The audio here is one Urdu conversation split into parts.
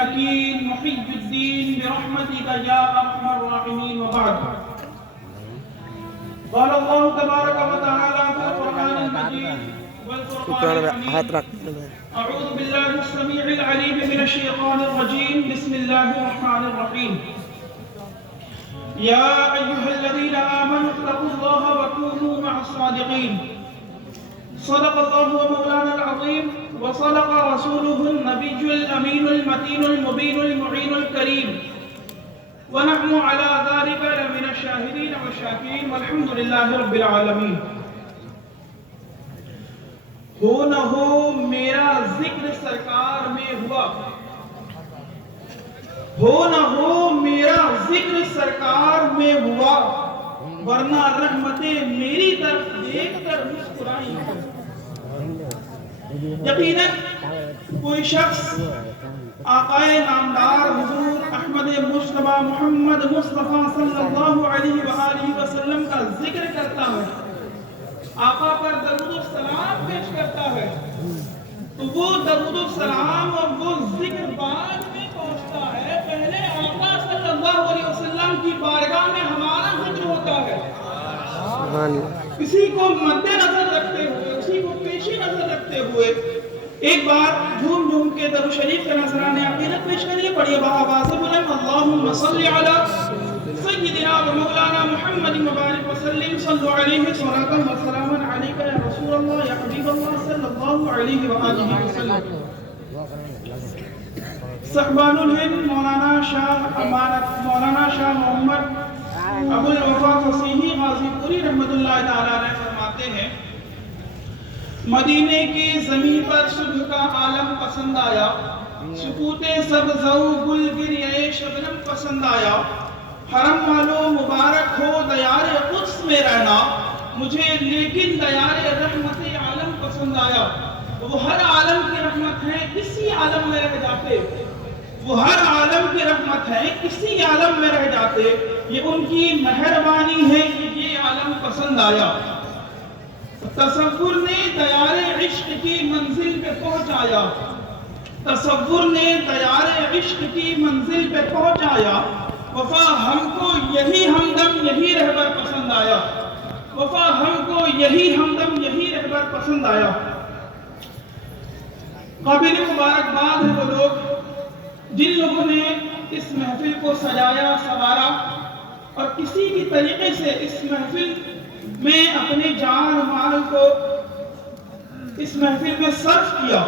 حكيم محي الدين برحمتك يا أرحم الراحمين وبعد. قال الله تبارك وتعالى في القرآن المجيد والفرقان الحميد: أعوذ بالله السميع العليم من الشيطان الرجيم. بسم الله الرحمن الرحيم. يا أيها الذين آمنوا اتقوا الله وكونوا مع الصادقين. صدق الله مولانا العظيم وصدق رسوله النبي الأمين المتين المبين المعين الكريم، ونحن على ذلك لمن الشاهدين والشاكرين والحمد لله رب العالمین. ہو نہ ہو میرا ذکر سرکار میں ہوا، ہو نہ ہو میرا ذکر سرکار میں ہوا، ورنہ رحمتیں میری طرف دیکھ کر مسکرائی. یقیناً کوئی شخص آقائے نامدار حضور احمد مصطفیٰ محمد مصطفیٰ صلی اللہ علیہ وآلہ وسلم کا ذکر کرتا ہے، آقا پر درود و سلام پیش کرتا ہے، تو وہ درود و سلام اور وہ ذکر بعد میں پہنچتا ہے. پہلے آقا صلی اللہ علیہ وسلم کی بارگاہ میں ہمارا ذکر ہوتا ہے. کسی کو مد نظر رکھتے ہوئے، کسی کو پیشی نظر رکھتے ہوئے ایک بار جھوم جھوم کے درود شریف کا نذرانہ عقیدت پیش کریے. پڑھیے بآواز بلند: اللہم صلی علی سیدنا و مولانا محمد مبارک وسلم. صلو علیہ صلاۃ و سلام علیک یا رسول اللہ یا حبیب اللہ صلی اللہ علیہ وآلہ وسلم. صحبان الہند مولانا شاہ امانت مولانا شاہ محمد ابو الوفا فصیحی غازی پوری رحمت اللہ تعالیٰ علیہ فرماتے ہیں: مدینے کی زمین پر صبح کا عالم پسند آیا، سکوت سبزو گل گریہ شبنم پسند آیا. حرم والو مبارک ہو دیار قدس میں رہنا، مجھے لیکن دیار رحمت عالم پسند آیا. وہ ہر عالم کی رحمت ہے، کسی عالم میں رہ جاتے. وہ ہر عالم کی رحمت ہے، کسی عالم میں رہ جاتے. یہ ان کی مہربانی ہے کہ یہ عالم پسند آیا. تصور نے دیار عشق کی منزل پہ پہنچایا، تصور نے دیار عشق کی منزل پہ پہنچایا. وفا ہم کو یہی ہمدم یہی رہبر پسند آیا، وفا ہم کو یہی ہمدم یہی رہبر پسند آیا. قابل مبارکباد ہے وہ لوگ جن لوگوں نے اس محفل کو سجایا سنوارا اور کسی بھی طریقے سے اس محفل میں اپنے جان و مال کو اس محفل میں صرف کیا.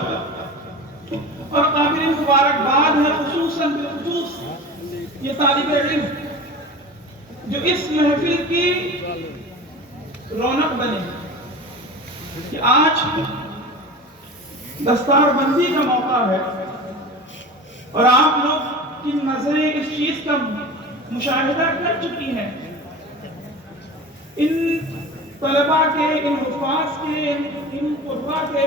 اور قابل مبارکباد ہے خصوصاً بالخصوص یہ طالب علم جو اس محفل کی رونق بنے کہ آج دستار بندی کا موقع ہے اور آپ لوگ کی نظریں اس چیز کا مشاہدہ کر چکی ہیں. ان طلباء کے، ان حفاظ کے، ان قربا کے،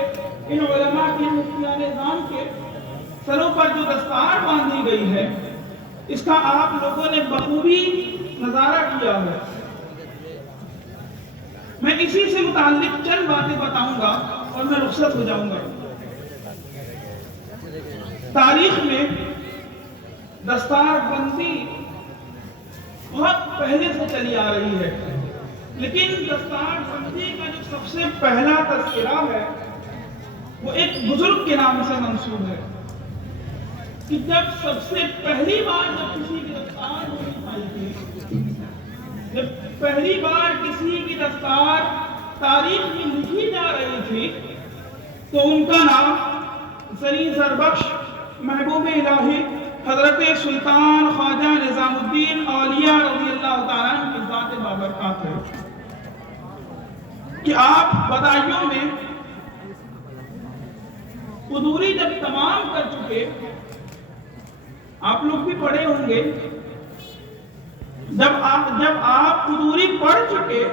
ان علماء کے، مفتیان نظام کے سروں پر جو دستار باندھی گئی ہے اس کا آپ لوگوں نے بخوبی نظارہ کیا ہے. میں اسی سے متعلق چند باتیں بتاؤں گا اور میں رخصت ہو جاؤں گا. تاریخ میں دستار بندی بہت پہلے سے چلی آ رہی ہے، لیکن دستار بندی کا جو سب سے پہلا تذکرہ ہے وہ ایک بزرگ کے نام سے منسوب ہے کہ جب سب سے پہلی بار جب کسی کی دستار آئی تھی، جب پہلی بار کسی کی دستار تاریخ میں لکھی جا رہی تھی تو ان کا نام زری زربخش محبوب الہی حضرت سلطان خواجہ نظام الدین اولیاء رضی اللہ تعالیٰ عنہ کی ذات بابرکات ہے کہ آپ بدایوں میں قدوری جب تمام کر چکے، آپ لوگ بھی پڑھے ہوں گے، جب آپ قدوری پڑھ چکے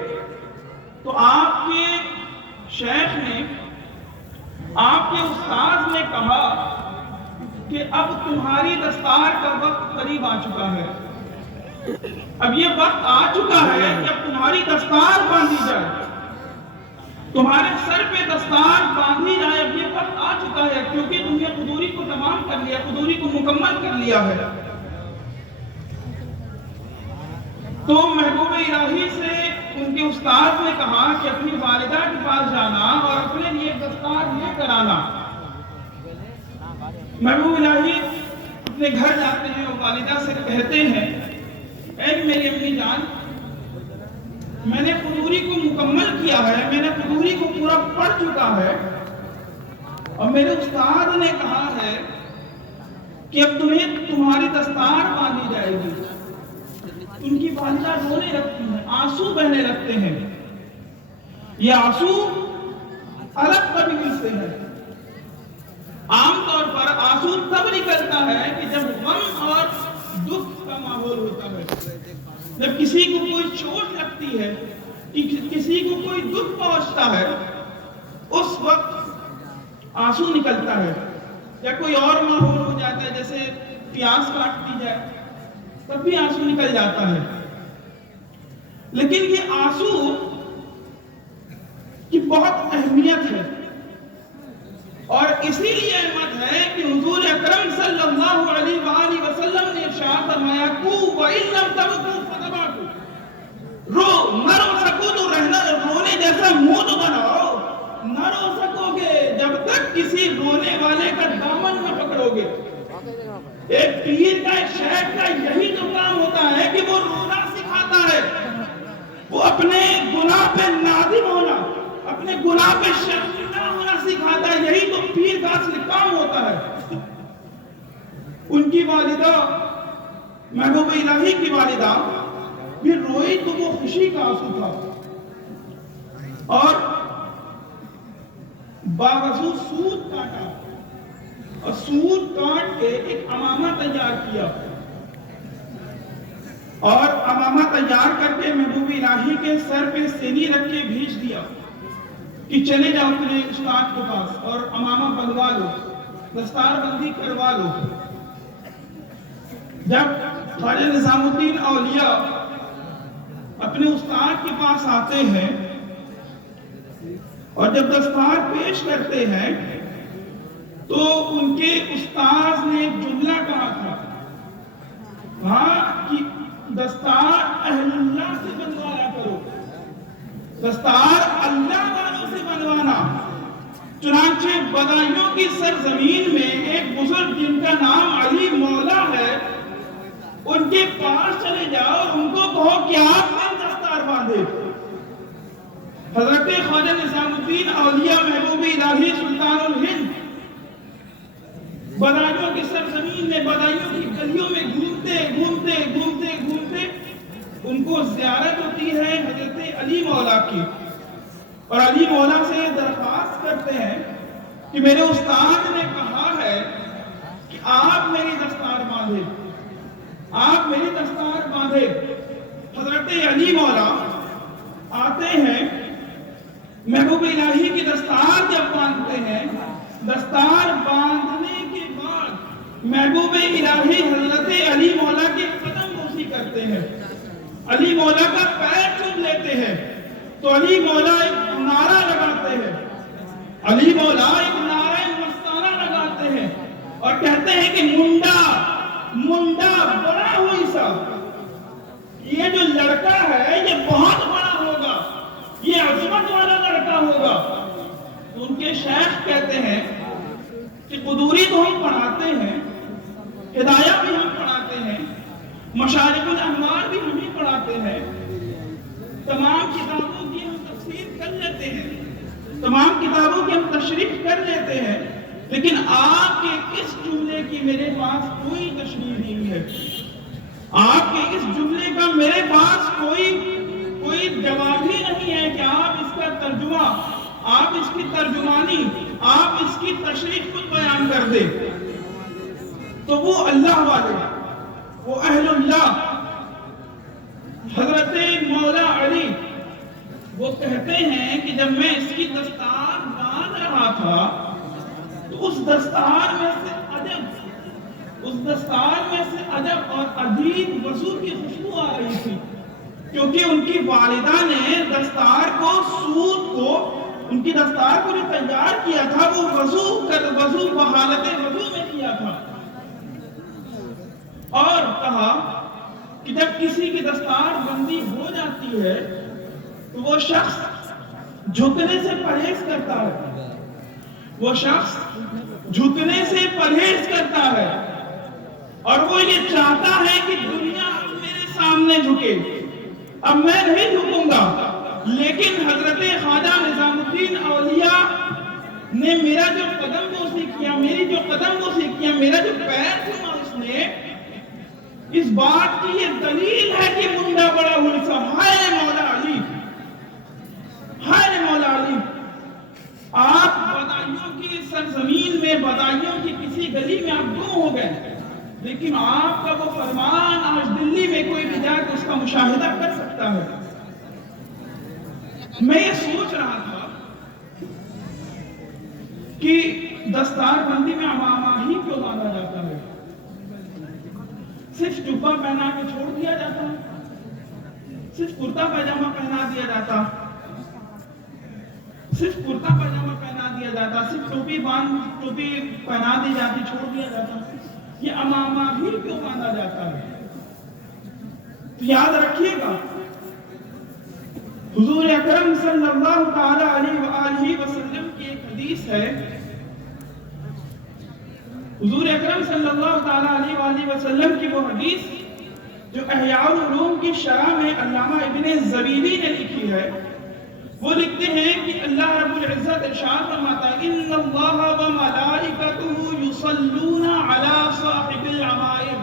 تو آپ کے شیخ نے، آپ کے استاذ نے کہا کہ اب تمہاری دستار کا وقت قریب آ چکا ہے، اب یہ وقت آ چکا ہے کہ اب تمہاری دستار باندھی جائے. تمہارے سر پہ دستار باندھی جائے، اب یہ وقت آ چکا ہے کیونکہ تم نے قدوری کو تمام کر لیا، قدوری کو مکمل کر لیا ہے۔ تو محبوب الہی سے ان کے استاد نے کہا کہ اپنی والدہ کے پاس جانا اور اپنے لیے دستار لے کر آنا۔ محبوب الہی اپنے گھر جاتے ہیں اور والدہ سے کہتے ہیں، اے میری امی جان، میں نے قدوری کو مکمل کیا ہے، میں نے قدوری کو پورا پڑھ چکا ہے، اور میرے استاد نے کہا ہے کہ اب تمہیں تمہاری دستار باندھی جائے گی۔ ان کی والدہ رونے لگتی ہیں، آنسو بہنے لگتے ہیں۔ یہ آنسو الگ قبیل سے ہے۔ عام طور پر آنسو تب نکلتا ہے کہ جب غم اور دکھ کا ماحول ہوتا ہے، جب کسی کو کوئی چوٹ لگتی ہے، کسی کو کوئی دکھ پہنچتا ہے، اس وقت آنسو نکلتا ہے۔ یا کوئی اور ماحول ہو جاتا ہے، جیسے پیاس کاٹتی جائے، تب بھی آنسو نکل جاتا ہے۔ لیکن یہ آنسو کی بہت اہمیت ہے، اور اسی لیے احمد ہے کہ حضور اکرم صلی اللہ علیہ وآلہ وسلم نے ارشاد فرمایا، کو وَإِن لَمْ تَبْكُوا فَتَبَاكُوا، رو نہ رو سکو تو رہنا، رونے جیسا منہ تو بناؤ، نہ رو سکو گے جب تک کسی رونے والے کا دامن نہ پکڑو گے۔ ایک پیر کا، ایک شیخ کا یہی تو کام ہوتا ہے کہ وہ رونا سکھاتا ہے، وہ اپنے گناہ پہ نادم ہونا، اپنے گناہ پہ شرمندہ ہونا سکھاتا ہے، یہی تو پیر کا اصل کام ہوتا ہے۔ ان کی والدہ محبوب الہی کی والدہ بھی روئی تو وہ خوشی کا آنسو تھا، اور باوضو سوت کاٹا، اور سوت کاٹ کے ایک امامہ تیار کیا، اور امامہ تیار کر کے محبوب الہی کے سر پہ سینی رکھ کے بھیج دیا کہ چلے جاؤ اپنے استاد کے پاس اور امامہ بنوا لو، دستار بندی کروا لو۔ جب خواجہ نظام الدین اولیاء اپنے استاد کے پاس آتے ہیں اور جب دستار پیش کرتے ہیں تو ان کے استاد نے ایک جملہ کہا تھا، ہاں کہ دستار اہل اللہ سے بنوایا کرو، دستار اللہ والوں سے بنوانا۔ چنانچہ بدایوں کی سرزمین میں ایک بزرگ جن کا نام علی مولا ہے، ان کے پاس چلے جاؤ اور ان کو کہو کہ آپ میں دستار باندھے۔ حضرت خواجہ نظام الدین اولیاء محبوب الہی سلطان الہند بدایوں کی سرزمین میں، بدایوں کی گلیوں میں گھومتے گھومتے گھومتے گھومتے ان کو زیارت ہوتی ہے حضرت علی مولا کی، اور علی مولا سے درخواست کرتے ہیں کہ میرے استاد نے کہا ہے کہ آپ میری دستار باندھے، آپ میری دستار باندھے۔ حضرت علی مولا آتے ہیں، محبوب الہی کی دستار جب باندھتے ہیں، دستار باندھنے کے بعد محبوب الہی حضرت علی مولا کے قدم بوسی کرتے ہیں، علی مولا کا پیر چوم لیتے ہیں، تو علی مولا ایک نعرہ لگاتے ہیں، علی مولا ایک نعرہ مستانہ لگاتے ہیں اور کہتے ہیں کہ منڈا منڈا بڑا ہوئی سا، یہ جو لڑکا ہے یہ بہت بڑا ہوگا، یہ عظمت والا لڑکا ہوگا۔ تو ان کے شیخ کہتے ہیں کہ قدوری تو ہم پڑھاتے ہیں، ہدایہ بھی ہم پڑھاتے ہیں، مشارق الانوار بھی ہم ہی پڑھاتے ہیں، تمام کتابوں کی ہم تفسیر کر لیتے ہیں، تمام کتابوں کی ہم تشریح کر لیتے ہیں، لیکن آپ کے اس جملے کی میرے پاس کوئی تشریح نہیں ہے، آپ کے اس جملے کا میرے پاس کوئی جواب ہی نہیں ہے کہ آپ اس کا ترجمہ، آپ اس کی ترجمانی، آپ اس کی تشریح خود بیان کر دیں۔ تو وہ اللہ والے، وہ اہل اللہ حضرت مولا علی وہ کہتے ہیں کہ جب میں اس کی دستار باندھ رہا تھا تو اس دستار میں سے عجب اور عجیب وضو کی خوشبو آ رہی تھی، کیونکہ ان کی والدہ نے دستار کو، سوت کو ان کی دستار کو جو تیار کیا تھا وہ وضو بحالت وضو میں کیا تھا، اور کہا کہ جب کسی کی دستار بندی ہو جاتی ہے تو وہ شخص جھکنے سے پرہیز کرتا ہے، وہ شخص جھکنے سے پرہیز کرتا ہے، اور وہ یہ چاہتا ہے کہ دنیا اب میرے سامنے جھکے، اب میں نہیں جھکوں گا۔ لیکن حضرت خواجہ نظام الدین اولیاء نے میرا جو قدم بوسی کیا، میری جو قدم بوسی کیا، میرا جو پیر چوما، اس نے اس بات کی یہ دلیل ہے کہ منڈا بڑا ہلسا، ہائے مولا علی، ہائے مولا علی، آپ بدائیوں کی سرزمین میں، بدائیوں کی کسی گلی میں آپ گم ہو گئے، لیکن آپ کا وہ فرمان آج دلی میں کوئی بھی جا کے اس کا مشاہدہ کر سکتا ہے۔ میں یہ سوچ رہا تھا کہ دستار بندی میں امامہ ہی کیوں باندھا جاتا ہے؟ صرف جبہ پہنا کے چھوڑ دیا جاتا، صرف کرتا پاجامہ پہنا دیا جاتا، صرف کرتا پاجامہ پہنا دیا جاتا، صرف ٹوپی پہنا دی جاتی، چھوڑ دیا جاتا، یہ امامہ ہی کیوں باندھا جاتا ہے؟ تو یاد رکھیے گا، حضور اکرم صلی اللہ تعالی علیہ وآلہ وسلم کی ایک حدیث ہے، حضور اکرم صلی اللہ تعالی علیہ وآلہ وسلم کی وہ حدیث جو احیاء العلوم کی شرح میں علامہ ابن زبیدی نے لکھی ہے۔ وہ لکھتے ہیں کہ اللہ رب العزت ارشاد فرماتا ہے، ان اللہ وملائکتہ یصلون علی صاحب العمائم،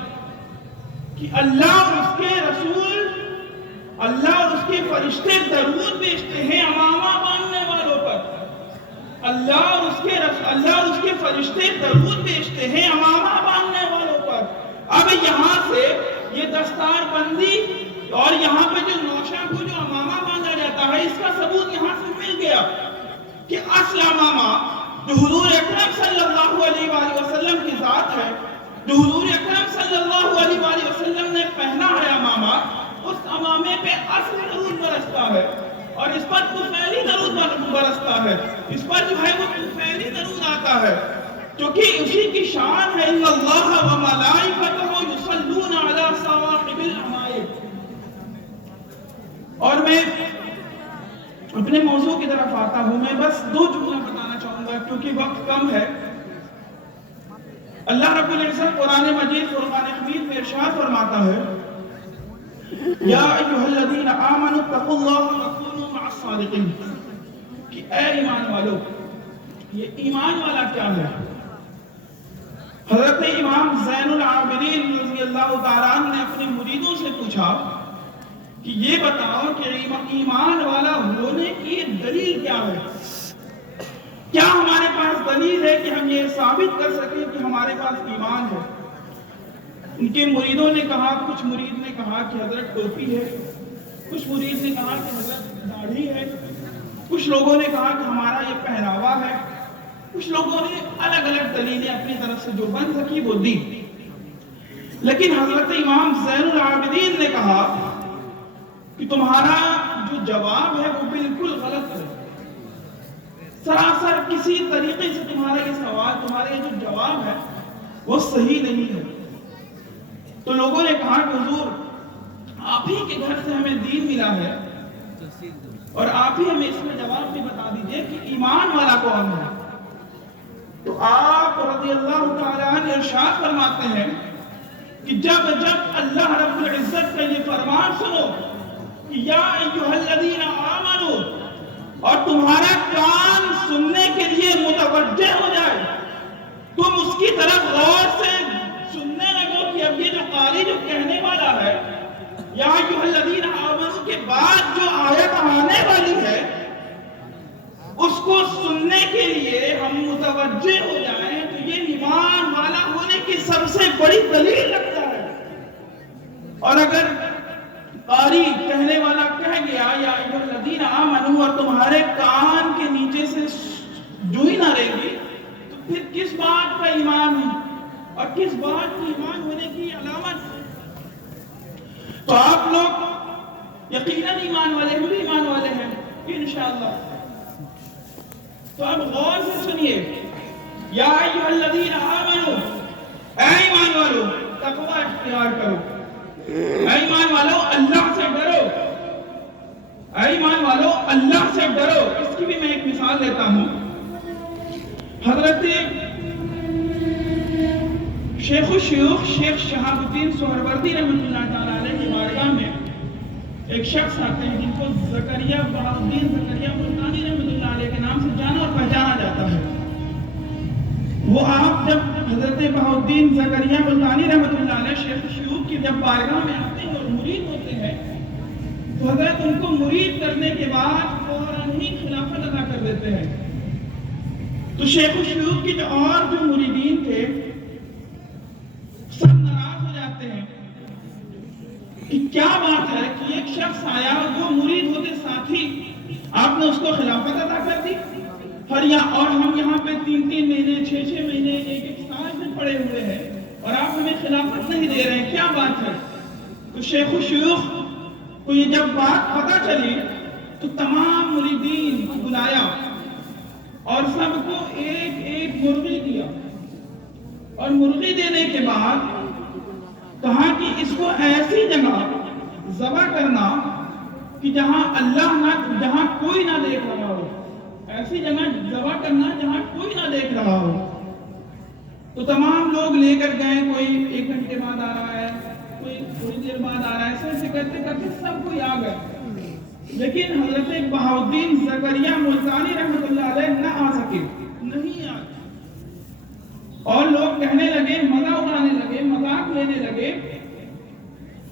کہ اللہ اور اس کے رسول، اللہ اور اس کے فرشتے درود بھیجتے ہیں عمامہ باندھنے والوں پر، اللہ اور اس کے فرشتے درود بھیجتے ہیں عمامہ باندھنے والوں پر۔ اب یہاں سے یہ دستار بندی اور یہاں پہ جو نوشہ کو جو عمامہ باندھا جاتا ہے، اس کا ثبوت یہاں سے مل گیا کہ اصل عمامہ جو حضور اکرم صلی اللہ علیہ وآلہ وسلم کی ذات ہے، جو حضور اکرم صلی اللہ علیہ وآلہ وسلم نے پہنا ہے عمامہ، اس عمامے پہ اصل درود برستا ہے، اور اس پر طفیلی درود برستا ہے، اس پر جو ہے وہ طفیلی درود آتا ہے، کیونکہ اسی کی شان ہے، ان اللہ وملائکتہ یصلون علی صواحب العمائم۔ اور میں اپنے موضوع کی طرف آتا ہوں، میں بس 2 جملہ بتانا چاہوں گا کیونکہ وقت کم ہے۔ اللہ رب العزت قرآن مجید فرقان حمید میں ارشاد فرماتا ہے، یا ایھا الذین آمنوا اتقوا اللہ وکونوا مع الصادقین، کہ اے ایمان والو، یہ ایمان والا کیا ہے؟ حضرت امام زین العابدین رضی اللہ تعالیٰ عنہ نے اپنے مریدوں سے پوچھا کہ یہ بتاؤ کہ ایمان والا ہونے کی دلیل کیا ہے؟ کیا ہمارے پاس دلیل ہے کہ ہم یہ ثابت کر سکیں کہ ہمارے پاس ایمان ہے؟ ان کے مریدوں نے کہا، کچھ مرید نے کہا کہ حضرت ٹوپی ہے، کچھ مرید نے کہا کہ حضرت داڑھی ہے، کچھ لوگوں نے کہا کہ ہمارا یہ پہناوا ہے، کچھ لوگوں نے الگ الگ دلیلیں اپنی طرف سے جو بن سکی وہ دی، لیکن حضرت امام زین العابدین نے کہا کہ تمہارا جو جواب ہے وہ بالکل غلط ہے، سراسر کسی طریقے سے تمہارا یہ سوال، تمہارا یہ جو جواب ہے وہ صحیح نہیں ہے۔ تو لوگوں نے کہا کہ حضور آپ ہی کے گھر سے ہمیں دین ملا ہے اور آپ ہی ہمیں اس میں جواب بھی بتا دیجئے کہ ایمان والا کون ہے۔ تو آپ رضی اللہ تعالیٰ عنہ ارشاد فرماتے ہیں کہ جب اللہ رب العزت کا یہ فرمان سنو کہ یا ایھا الذین آمنوا، اور تمہارا کان سننے کے لیے متوجہ ہو جائے، تم اس کی طرف غور سے سننے لگو کہ اب یہ جو قاری جو کہنے والا ہے یا ایھا الذین آمنوا کے بعد جو آیت آنے والی ہے، اس کو سننے کے لیے ہم متوجہ ہو جائیں تو یہ ایمان والا ہونے کی سب سے بڑی دلیل لگتا ہے۔ اور اگر قاری کہنے والا کہہ گیا یا ایھا الذین آمنوا اور تمہارے کان کے نیچے سے جو ہی نہ رہے گی تو پھر کس بات کا ایمان ہے اور کس بات کی ایمان ہونے کی علامت ہے؟ تو آپ لوگ یقیناً ایمان والے، ہم بھی ایمان والے ہیں انشاءاللہ، تو اب غور سے سنیے، یا ایھا الذین آمنوا، اے ایمان والو تقوی اختیار کرو، اے ایمان والو اللہ سے ڈرو، اے ایمان والو اللہ سے ڈرو۔ اس کی بھی میں ایک مثال دیتا ہوں۔ حضرت شیخ الشیوخ شیخ شہاب الدین سہروردی رحمۃ اللہ تعالیٰ علیہ کی بارگاہ میں ایک شخص آتے ہیں جن کو زکریا بہاؤالدین زکریا ملتانی رحمۃ اللہ علیہ کے نام سے جانا اور پہچانا جاتا ہے۔ وہ آپ جب حضرت بہاؤالدین زکریا ملتانی رحمۃ اللہ علیہ شیخ الشیوخ کی جب بارگاہ میں آتے ہیں اور مرید ہوتے ہیں تو حضرت ان کو مرید کرنے کے بعد فوراً ہی خلافت عطا کر دیتے ہیں۔ تو شیخ الشیوخ کی جو اور جو مریدین تھے سب ناراض ہو جاتے ہیں کہ کیا بات ہے کہ ایک شخص آیا وہ مرید ہوتے ساتھ ہی آپ نے اس کو خلافت عطا کر دی، اور ہم یہاں پہ 3 مہینے 6 مہینے 1 سال سے پڑے ہوئے ہیں اور آپ ہمیں خلافت نہیں دے رہے ہیں، کیا بات ہے؟ تو شیخ الشیوخ کو یہ جب بات پتہ چلی تو تمام مریدین کو بلایا اور سب کو ایک مرغی دیا، اور مرغی دینے کے بعد کہا کہ اس کو ایسی جگہ ذبح کرنا کہ جہاں کوئی نہ دیکھ رہا ہو، ایسی جگہ ذبح کرنا جہاں کوئی نہ دیکھ رہا ہو۔ تو تمام لوگ لے کر گئے، کوئی 1 گھنٹے بعد آ رہا ہے، کوئی تھوڑی دیر بعد آ رہا ہے، ایسے کرتے کرتے سب کوئی آ گئے، لیکن حضرت بہاؤالدین زکریا ملتانی رحمۃ اللہ علیہ نہ آ سکے، نہیں آئے۔ اور لوگ کہنے لگے، مزہ اڑانے لگے، مذاق لینے لگے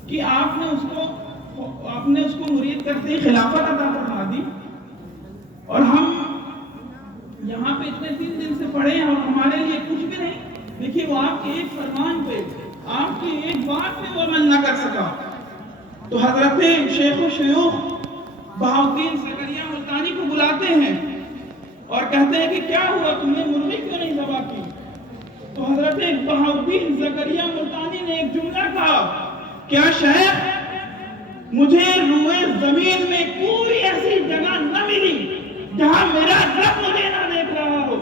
کہ آپ نے اس کو مرید کرتے ہی خلافت عطا فرما دی، اور ہم یہاں پہ اتنے 3 دن سے پڑے ہیں اور ہمارے لیے کچھ بھی نہیں۔ دیکھیے وہ آپ کے ایک فرمان پہ، آپ کی ایک بات پہ وہ عمل نہ کر سکا۔ تو حضرت شیخ الشیوخ بہاؤالدین زکریا ملتانی کو بلاتے ہیں اور کہتے ہیں کہ کیا ہوا، تم نے مرغی کیوں نہیں ذبح کی؟ تو حضرت بہاؤالدین زکریا ملتانی نے ایک جملہ کہا، کیا شیخ مجھے روئے زمین میں کوئی ایسی جگہ نہ ملی جہاں میرا رب مجھے نہ دیکھ رہا ہو،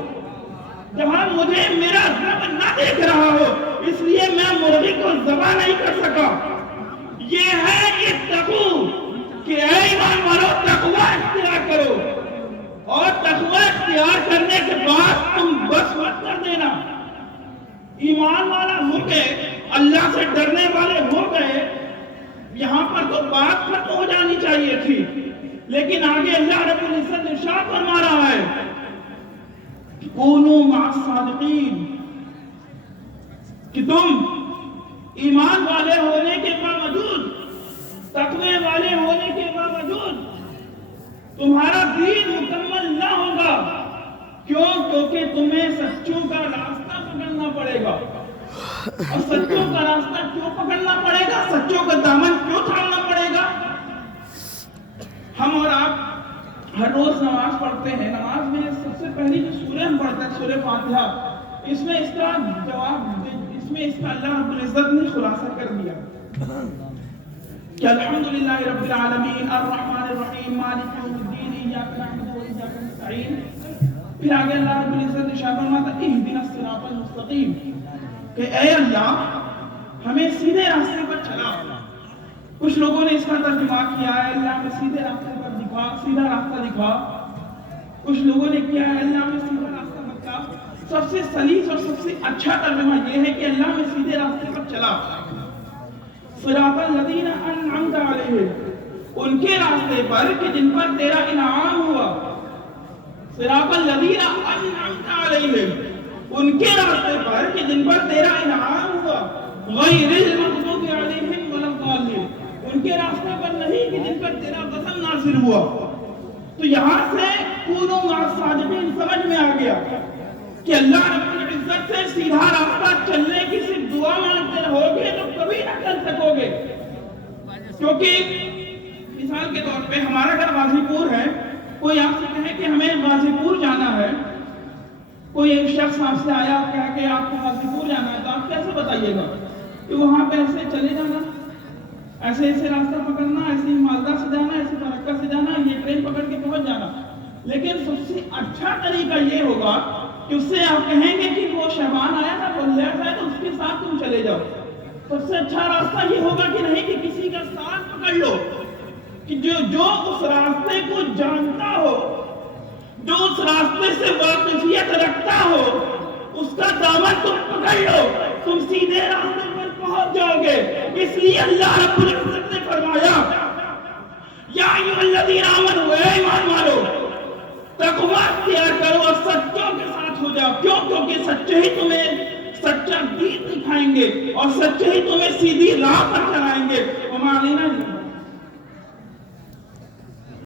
جہاں مجھے میرا رب نہ دیکھ رہا ہو، اس لیے میں مرغی کو ذبح نہیں کر سکا۔ یہ ہے اتقو کہ اے ایمان والو تقوی اختیار کرو، اور تقوی اختیار کرنے کے بعد تم بس مت کر دینا، ایمان والا ہو گئے، اللہ سے ڈرنے والے ہو گئے، یہاں پر تو بات ختم ہو جانی چاہیے تھی، لیکن آگے اللہ رب العزت ارشاد فرما رہا ہے کونوا مع الصادقین، کہ تم ایمان والے ہونے کے باوجود، تقوی والے ہونے کے باوجود تمہارا دین مکمل نہ ہوگا، کیوں؟ کیونکہ تمہیں سچوں کا راستہ پکڑنا پڑے گا۔ اور سچوں کا راستہ کیوں پکڑنا پڑے گا، سچوں کا دامن کیوں تھامنا پڑے گا؟ ہم اور آپ ہر روز نماز پڑھتے ہیں، نماز میں سب سے پہلی جو سورہ ہم پڑھتے ہیں سورہ فاتحہ، اس میں اس کا اللہ رب العزت نے خلاصہ کر دیا کہ الحمدللہ رب العالمین الرحمن الرحیم مالک یوم الدین ایاک نعبد و ایاک نستعین۔ پھر آگے اللہ رب العزت ارشاد فرماتا ہے اہدنا الصراط المستقیم، کہ اے اللہ ہمیں سیدھے راستے پر چلا۔ کچھ لوگوں نے اس کا ترجمہ کیا ہے اللہ ہمیں سیدھے راستے پر دکھا، سیدھا راستہ دکھا۔ کچھ لوگوں نے کیا ہے اللہ ہمیں سیدھا راستہ بتا۔ سب سے سلیس اور سب سے اچھا ترجمہ یہ ہے کہ اللہ ہمیں سیدھے راستے پر چلا۔ صراط الذین انعمت علیہم، ان کے راستے پر کہ جن پر تیرا انعام ہوا۔ صراط الذین انعمت علیہم، ان کے راستے پر کہ جن پر تیرا انعام ہوا۔ غیر المغضوب علیہم ولا الضالین، ان کے راستے پر نہیں کہ جن پر تیرا غضب نازل ہوا۔ تو یہاں سے کونوا مع الصادقین سمجھ میں آ گیا کہ اللہ رب العزت سے سیدھا راستہ چلنے کی صرف دعا مانگتے رہو گے تو کبھی نہ چل سکو گے۔ کیونکہ مثال کے طور پہ ہمارا گھر غازی پور ہے، کوئی آپ سے کہے کہ ہمیں غازی پور جانا ہے، کوئی ایک شخص آپ سے آیا کہا کہ آپ کو غازی پور جانا ہے، تو آپ کیسے بتائیے گا کہ وہاں پہ ایسے چلے جانا، ایسے راستہ پکڑنا، ایسے مالدہ سے جانا، ایسے فرقہ سے جانا، یہ ٹرین پکڑ کے پہنچ جانا؟ لیکن سب سے اچھا طریقہ یہ ہوگا کہ اس سے آپ کہیں گے کہ وہ شہبان آیا تھا، وہ لیٹ ہے، تو اس کے ساتھ تم چلے جاؤ۔ سب سے اچھا راستہ یہ ہوگا کہ نہیں کہ کسی کا ساتھ پکڑ لو، کہ جو اس راستے کو جانتا ہو، جو اس راستے سے واقفیت رکھتا ہو، اس کا دامن تم پکڑ لو، تم سیدھے راستے پر پہنچ جاؤ گے۔ اس لیے اللہ رب العزت نے فرمایا یا ایھا الذین آمنوا، اے ایمان والو، تقویٰ اختیار کرو اور سچوں کے ساتھ ہو جاؤ۔ کیوں؟ کیونکہ سچے ہی تمہیں سچا دین دکھائیں گے اور سچے ہی تمہیں سیدھی راہ پر چلائیں گے۔ وما علینا